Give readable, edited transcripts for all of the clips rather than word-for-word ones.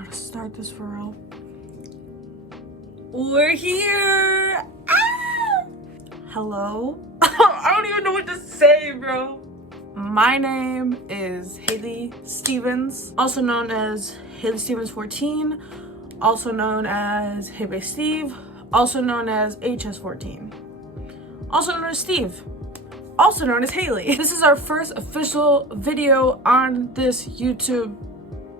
how to start this for real. We're here. Ah! Hello. I don't even know what to say, bro. My name is Haley Stevens, also known as Haley Stevens 14, also known as Hey Bae Steve, also known as HS14, also known as Steve, also known as Haley. This is our first official video on this YouTube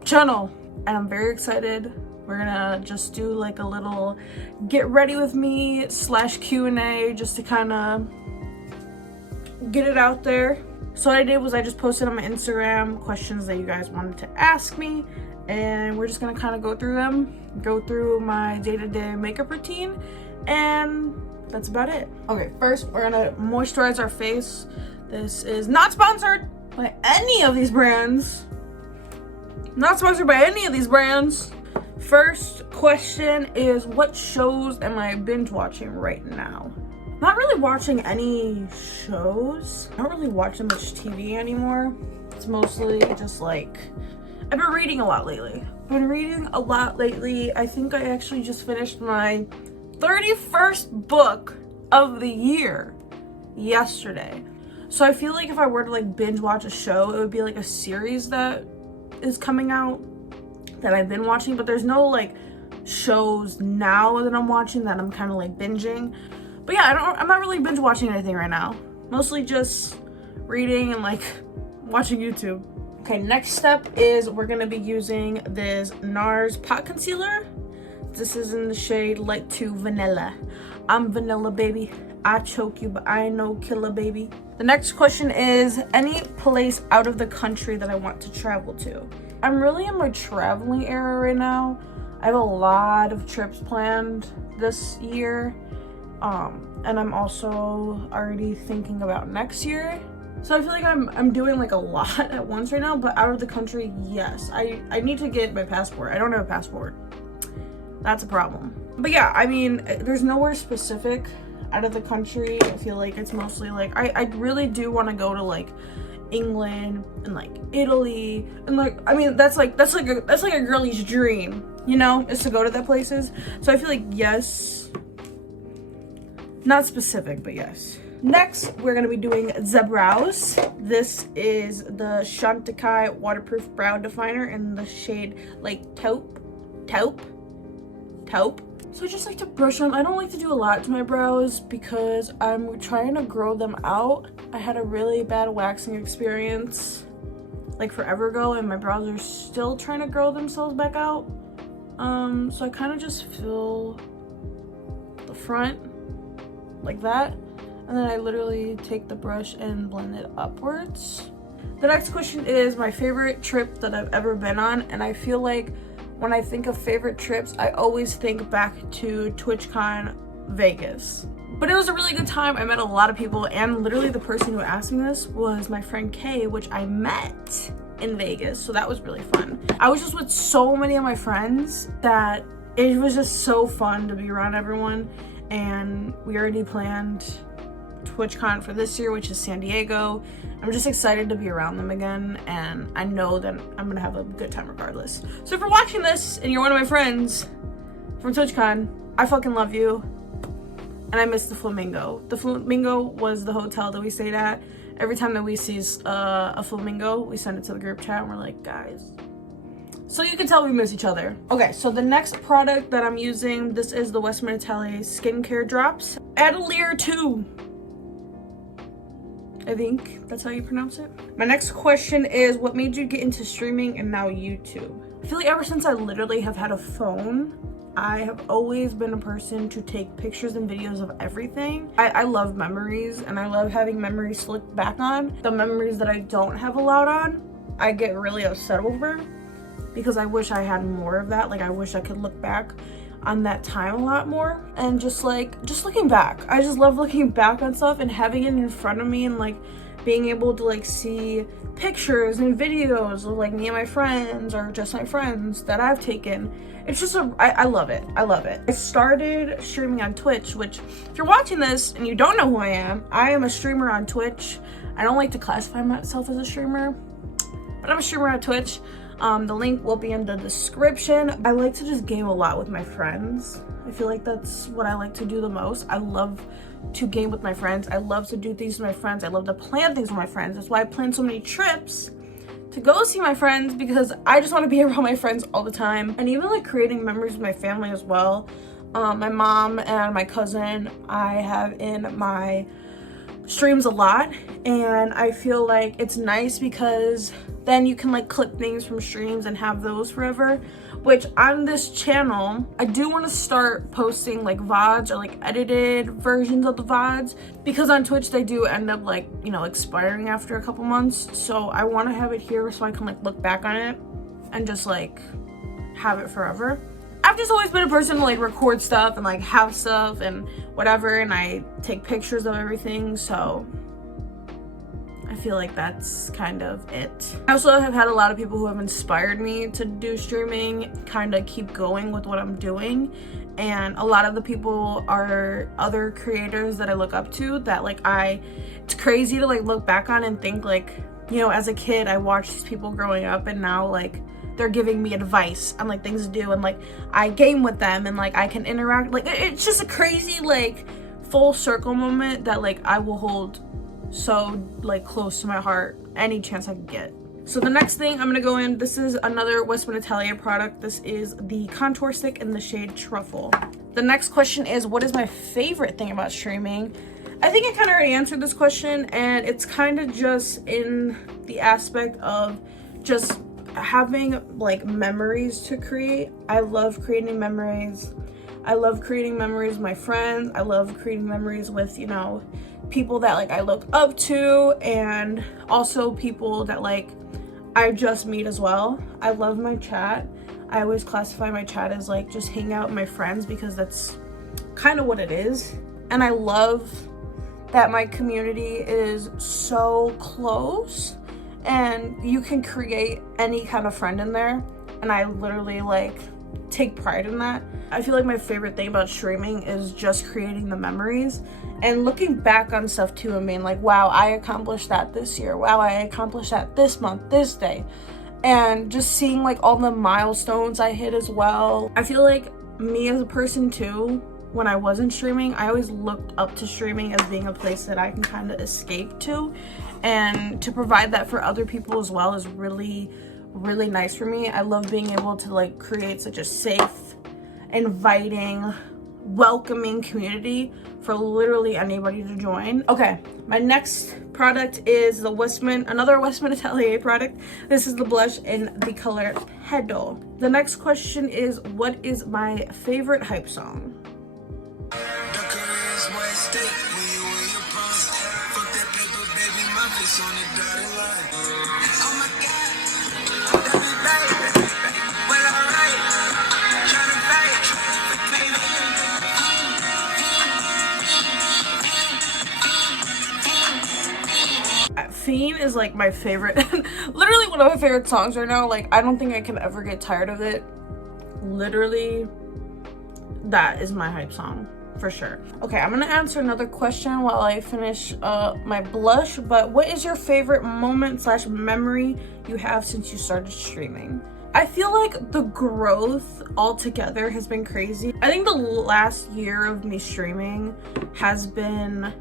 channel, and I'm very excited. We're gonna just do like a little get ready with me / Q&A just to kind of get it out there. So what I did was I just posted on my Instagram questions that you guys wanted to ask me, and we're just gonna kind of go through them, go through my day-to-day makeup routine, and that's about it. Okay, first we're gonna moisturize our face. This is not sponsored by any of these brands. Not sponsored by any of these brands. First question is, what shows am I binge watching right now? Not really watching any shows. I don't really watch that much TV anymore. It's mostly just like, I've been reading a lot lately. I think I actually just finished my 31st book of the year yesterday. So I feel like if I were to like binge watch a show, it would be like a series that is coming out that I've been watching, but there's no like shows now that I'm watching that I'm kind of like binging. But yeah, I'm not really binge watching anything right now. Mostly just reading and like watching YouTube. Okay, next step is we're gonna be using this NARS pot concealer. This is in the shade Light 2 Vanilla. I'm vanilla, baby. I choke you, but I ain't no killer, baby. The next question is, any place out of the country that I want to travel to? I'm really in my traveling era right now. I have a lot of trips planned this year. And I'm also already thinking about next year. So I feel like I'm doing like a lot at once right now, but out of the country, yes. I need to get my passport. I don't have a passport. That's a problem. But yeah, I mean, there's nowhere specific out of the country. I feel like it's mostly like, I really do want to go to like England and like Italy, and like, I mean, that's like a girlie's dream, you know, is to go to that places. So I feel like yes, not specific, but yes. Next, we're gonna be doing the brows. This is the Chantecaille waterproof brow definer in the shade like taupe. So I just like to brush them. I don't like to do a lot to my brows because I'm trying to grow them out. I had a really bad waxing experience like forever ago, and my brows are still trying to grow themselves back out. So I kind of just fill the front like that, and then I literally take the brush and blend it upwards. The next question is my favorite trip that I've ever been on, and I feel like when I think of favorite trips, I always think back to TwitchCon Vegas. But it was a really good time. I met a lot of people, and literally the person who asked me this was my friend Kay, which I met in Vegas, so that was really fun. I was just with so many of my friends that it was just so fun to be around everyone, and we already planned TwitchCon for this year, which is San Diego. I'm just excited to be around them again, and I know that I'm gonna have a good time regardless. So if you're watching this and you're one of my friends from TwitchCon, I fucking love you, and I miss the Flamingo. The Flamingo was the hotel that we stayed at. Every time that we see a flamingo, we send it to the group chat, and we're like, guys. So you can tell we miss each other. Okay, so the next product that I'm using, this is the Western Atelier skincare drops. Atelier 2. I think that's how you pronounce it. My next question is, what made you get into streaming and now YouTube? I feel like ever since I literally have had a phone, I have always been a person to take pictures and videos of everything. I love memories, and I love having memories to look back on. The memories that I don't have a lot on, I get really upset over because I wish I had more of that. Like, I wish I could look back on that time a lot more, and just looking back, I just love looking back on stuff and having it in front of me, and like being able to like see pictures and videos of like me and my friends, or just my friends that I've taken. It's just I love it. I started streaming on Twitch, which if you're watching this and you don't know who I am a streamer on Twitch. I don't like to classify myself as a streamer, but I'm a streamer on Twitch. The link will be in the description. I like to just game a lot with my friends. I feel like that's what I like to do the most. I love to game with my friends. I love to do things with my friends. I love to plan things with my friends. That's why I plan so many trips to go see my friends, because I just want to be around my friends all the time. And even like creating memories with my family as well. My mom and my cousin I have in my streams a lot, and I feel like it's nice because then you can like clip things from streams and have those forever. Which on this channel, I do want to start posting like VODs or like edited versions of the VODs, because on Twitch they do end up like, you know, expiring after a couple months. So I want to have it here so I can like look back on it and just like have it forever. I've just always been a person to like record stuff and like have stuff and whatever, and I take pictures of everything, so I feel like that's kind of it. I also have had a lot of people who have inspired me to do streaming, kind of keep going with what I'm doing. And a lot of the people are other creators that I look up to that like it's crazy to like look back on and think like, you know, as a kid I watched these people growing up, and now like they're giving me advice on like things to do, and like I game with them and like I can interact. Like it's just a crazy like full circle moment that like I will hold so like close to my heart any chance I can get. So the next thing I'm gonna go in, this is another Westman Atelier product. This is the contour stick in the shade Truffle. The next question is, what is my favorite thing about streaming? I think I kind of already answered this question, and it's kind of just in the aspect of just having like memories to create. I love creating memories. I love creating memories with my friends. I love creating memories with, you know, people that like I look up to, and also people that like I just meet as well. I love my chat. I always classify my chat as like just hang out with my friends, because that's kind of what it is. And I love that my community is so close, and you can create any kind of friend in there, and I literally like take pride in that. I feel like my favorite thing about streaming is just creating the memories and looking back on stuff too, and being like, wow, I accomplished that this year, wow, I accomplished that this month, this day, and just seeing like all the milestones I hit as well. I feel like me as a person too, when I wasn't streaming, I always looked up to streaming as being a place that I can kind of escape to, and to provide that for other people as well is really nice for me. I love being able to like create such a safe, inviting, welcoming community for literally anybody to join. Okay, my next product is another Westman Atelier product. This is the blush in the color Petal. The next question is, what is my favorite hype song? Fiend is like my favorite, literally one of my favorite songs right now. Like I don't think I can ever get tired of it. Literally, that is my hype song for sure. Okay, I'm gonna answer another question while I finish my blush. But what is your favorite moment / memory you have since you started streaming? I feel like the growth altogether has been crazy. I think the last year of me streaming has been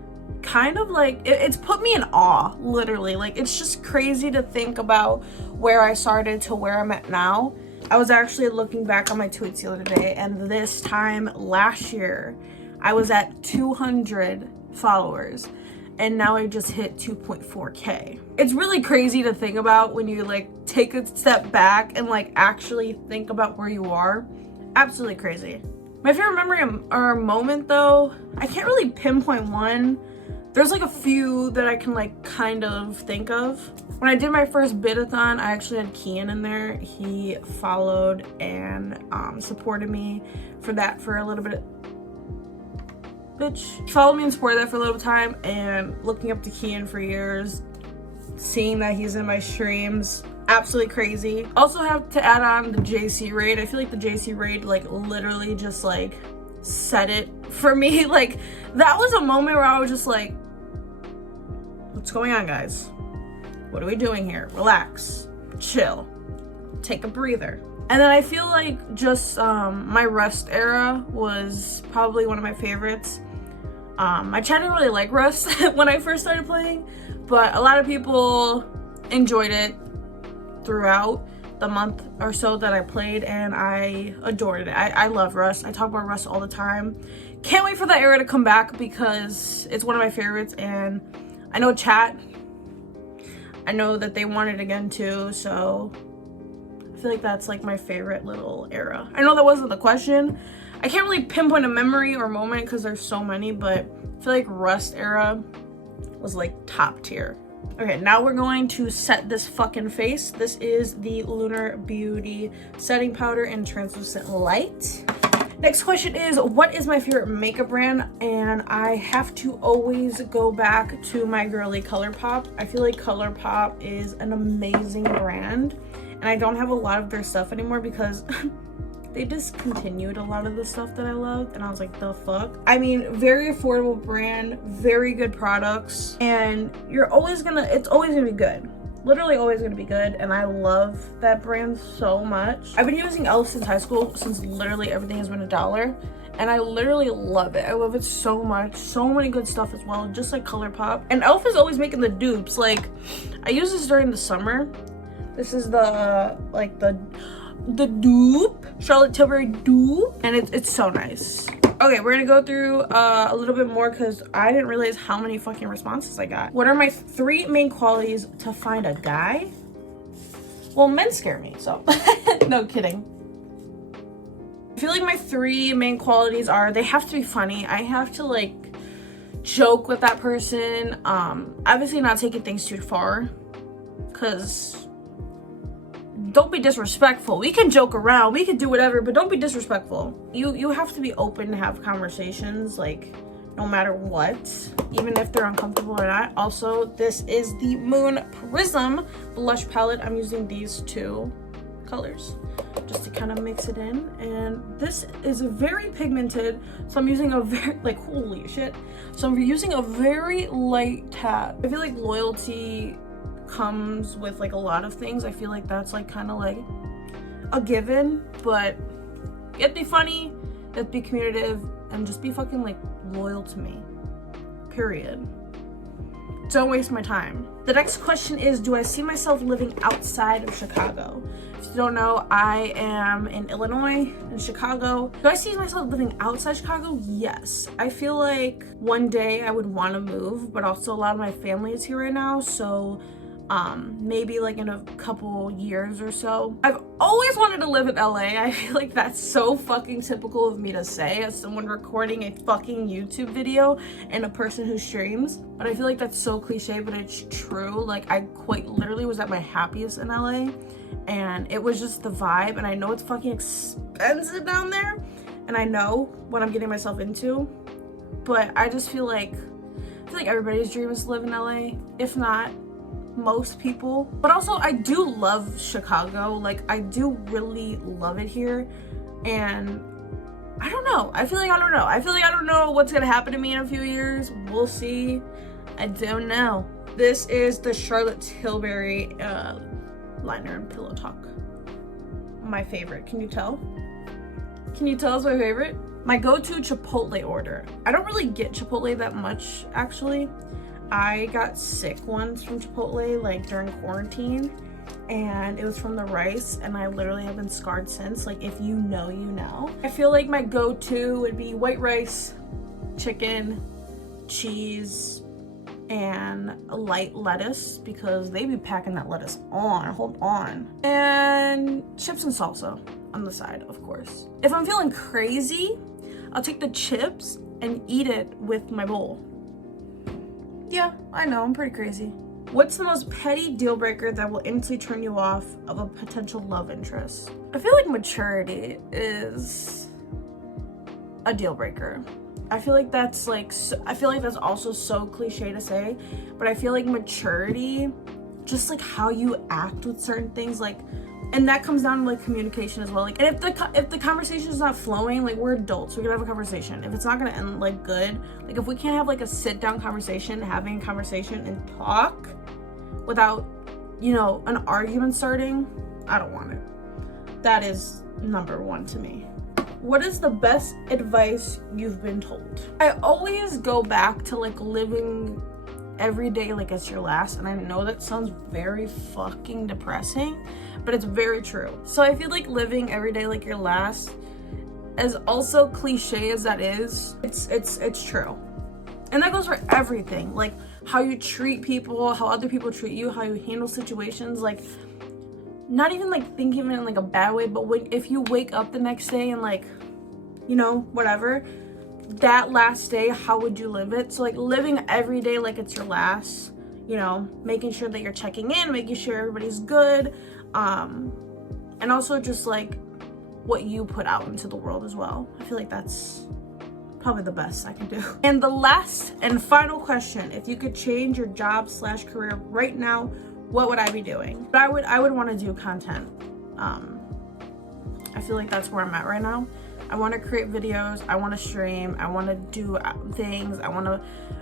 kind of like, it's put me in awe, literally. Like it's just crazy to think about where I started to where I'm at now. I was actually looking back on my tweets the other day, and this time last year I was at 200 followers, and now I just hit 2.4k. It's really crazy to think about when you like take a step back and like actually think about where you are. Absolutely crazy. My favorite memory or moment though, I can't really pinpoint one. There's like a few that I can like kind of think of. When I did my first bidathon, I actually had Kian in there. He followed and supported me for that for a little bit. He followed me and supported that for a little time, and looking up to Kian for years, seeing that he's in my streams, absolutely crazy. Also have to add on the JC raid. I feel like the JC raid like literally just like set it for me. Like that was a moment where I was just like, what's going on, guys? What are we doing here? Relax, chill. take a breather. And then I feel like just my Rust era was probably one of my favorites. I didn't really like Rust when I first started playing, but a lot of people enjoyed it throughout the month or so that I played, and I adored it. I love Rust. I talk about Rust all the time. Can't wait for that era to come back because it's one of my favorites, and I know chat, I know that they want it again too, so I feel like that's like my favorite little era. I know that wasn't the question. I can't really pinpoint a memory or moment because there's so many, but I feel like Rust era was like top tier. Okay, now we're going to set this fucking face. This is the Lunar Beauty setting powder in translucent light. Next question is, what is my favorite makeup brand? And I have to always go back to my girly ColourPop. I feel like ColourPop is an amazing brand, and I don't have a lot of their stuff anymore because they discontinued a lot of the stuff that I loved, and I was like, the fuck? I mean, very affordable brand, very good products, and it's always gonna be good. Literally always gonna be good, and I love that brand so much. I've been using e.l.f. since high school, since literally everything has been $1, and I literally love it. I love it so much. So many good stuff as well, just like ColourPop. And e.l.f. is always making the dupes. Like, I use this during the summer. This is the dupe, Charlotte Tilbury dupe, and it's so nice. Okay, we're gonna go through a little bit more because I didn't realize how many fucking responses I got. What are my 3 main qualities to find a guy? Well, men scare me, so no kidding. I feel like my 3 main qualities are, they have to be funny. I have to like joke with that person. Obviously not taking things too far, because don't be disrespectful. We can joke around, we can do whatever, but don't be disrespectful. You have to be open to have conversations, like, no matter what, even if they're uncomfortable or not. Also, this is the Moon Prism blush palette. I'm using these 2 colors just to kind of mix it in, and this is very pigmented, so I'm using a very, like, holy shit, so I'm using a very light tap. I feel like loyalty comes with like a lot of things. I feel like that's like kind of like a given, but you have to be funny, you have to be communicative, and just be fucking like loyal to me, period. Don't waste my time. The next question is, do I see myself living outside of Chicago? If you don't know, I am in Illinois, in Chicago. Do I see myself living outside Chicago? Yes. I feel like one day I would want to move, but also a lot of my family is here right now, so maybe like in a couple years or so. I've always wanted to live in LA. I feel like that's so fucking typical of me to say as someone recording a fucking YouTube video and a person who streams, but I feel like that's so cliche, but it's true. Like, I quite literally was at my happiest in LA, and it was just the vibe, and I know it's fucking expensive down there, and I know what I'm getting myself into, but I just feel like everybody's dream is to live in LA, if not most people. But also, I do love Chicago. Like, I do really love it here, and I don't know. I feel like I don't know what's gonna happen to me in a few years. We'll see. I don't know. This is the Charlotte Tilbury liner and pillow talk. My favorite. Can you tell? Can you tell it's my favorite? My go-to Chipotle order. I don't really get Chipotle that much, actually. I got sick once from Chipotle, like during quarantine, and it was from the rice, and I literally have been scarred since. Like, if you know, you know. I feel like my go-to would be white rice, chicken, cheese, and a light lettuce, because they be packing that lettuce on. Hold on. And chips and salsa on the side, of course. If I'm feeling crazy, I'll take the chips and eat it with my bowl. Yeah, I know, I'm pretty crazy. What's the most petty deal breaker that will instantly turn you off of a potential love interest? I feel like maturity is a deal breaker. I feel like that's like, I feel like that's also so cliche to say, but I feel like maturity, just like how you act with certain things, like, and that comes down to like communication as well. Like, and if the conversation is not flowing, like, we're adults, we can have a conversation. If it's not gonna end like good, like if we can't have like a sit down conversation, having a conversation and talk without, you know, an argument starting, I don't want it. That is number one to me. What is the best advice you've been told? I always go back to like living every day like it's your last, and I know that sounds very fucking depressing, but it's very true. So I feel like living every day like your last, as also cliche as that is, it's true. And that goes for everything, like how you treat people, how other people treat you, how you handle situations, like not even like thinking of it in like a bad way, but if you wake up the next day and like, you know, whatever, that last day, how would you live it? So like living every day like it's your last, you know, making sure that you're checking in, making sure everybody's good, and also just like what you put out into the world as well. I feel like that's probably the best I can do. And the last and final question, if you could change your job / career right now, what would I be doing? But I would want to do content. I feel like that's where I'm at right now. I want to create videos, I want to stream, I want to do things, I want to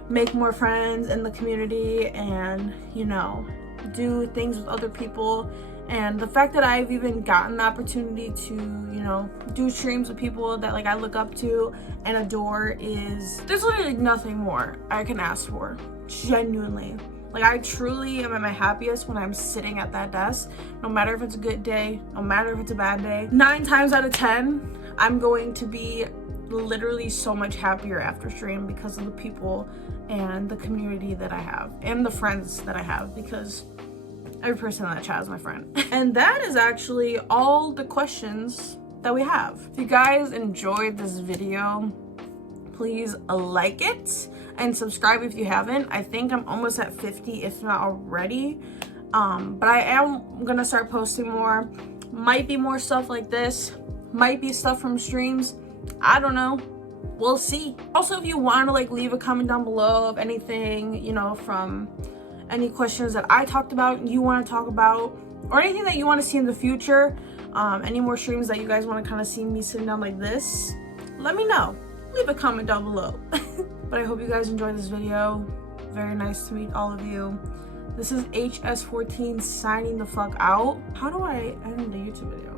make more friends in the community and, you know, do things with other people. And the fact that I've even gotten the opportunity to, you know, do streams with people that like I look up to and adore, there's literally nothing more I can ask for, genuinely. Like I truly am at my happiest when I'm sitting at that desk, no matter if it's a good day, no matter if it's a bad day. 9 times out of 10, I'm going to be literally so much happier after stream because of the people and the community that I have and the friends that I have, because every person in that chat is my friend. And that is actually all the questions that we have. If you guys enjoyed this video, please like it and subscribe if you haven't. I think I'm almost at 50, if not already. But I am gonna start posting more. Might be more stuff like this, might be stuff from streams, I don't know, we'll see. Also, if you want to like leave a comment down below of anything, you know, from any questions that I talked about you want to talk about, or anything that you want to see in the future, any more streams that you guys want to kind of see me sitting down like this, let me know. Leave a comment down below. But I hope you guys enjoyed this video. Very nice to meet all of you. This is HS14 signing the fuck out. How do I end the YouTube video?